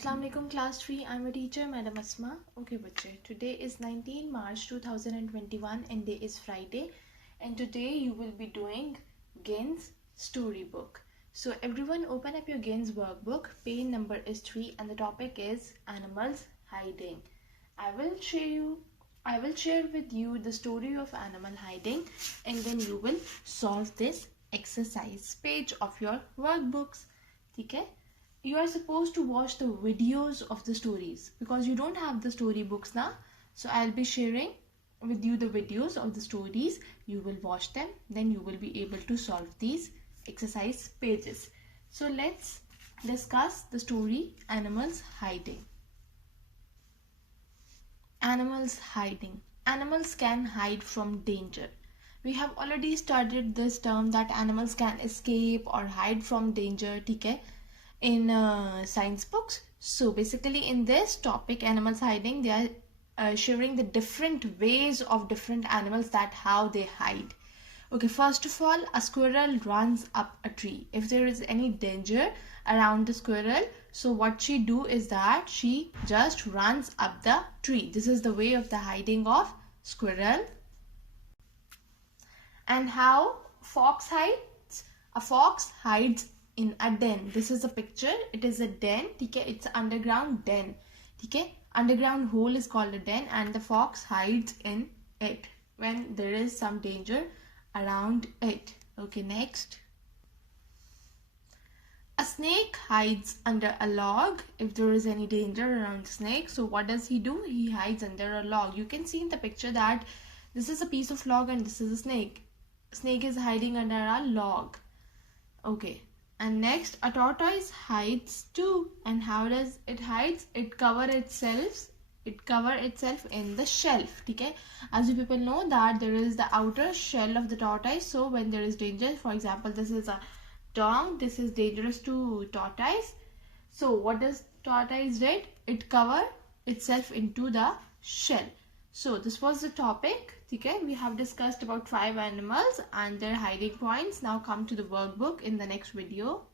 Assalamu alaikum class 3. I'm a teacher, Madam Asma. Okay, bache. Today is 19 March 2021 and day is Friday. And today you will be doing Gaines storybook. So everyone open up your Gaines workbook. Page number is 3 and the topic is animals hiding. I will share with you the story of animal hiding and then you will solve this exercise page of your workbooks. Okay? You are supposed to watch the videos of the stories because you don't have the storybooks now. So I'll be sharing with you the videos of the stories. You will watch them, then you will be able to solve these exercise pages. So let's discuss the story Animals Hiding. Animals hiding. Animals can hide from danger. We have already studied this term that animals can escape or hide from danger. Okay? In science books. So basically in this topic animals hiding, they are sharing the different ways of different animals that how they hide. Okay, first of all, a squirrel runs up a tree. If there is any danger around the squirrel, so what she do is that she just runs up the tree. This is the way of the hiding of squirrel. And how fox hides? A fox hides in a den. This is a picture. It is a den. Okay, it's an underground den. Okay, underground hole is called a den and the fox hides in it when there is some danger around it. Okay, next. A snake hides under a log if there is any danger around the snake. So what does he do? He hides under a log. You can see in the picture that this is a piece of log and this is a snake. Snake is hiding under a log. Okay. And next, a tortoise hides too. And how does it hide? It covers itself in the shelf. Okay? As you people know that there is the outer shell of the tortoise. So when there is danger, for example, this is a tongue. This is dangerous to tortoise. So what does tortoise did? It cover itself into the shell. So this was the topic. Okay, we have discussed about 5 animals and their hiding points. Now come to the workbook in the next video.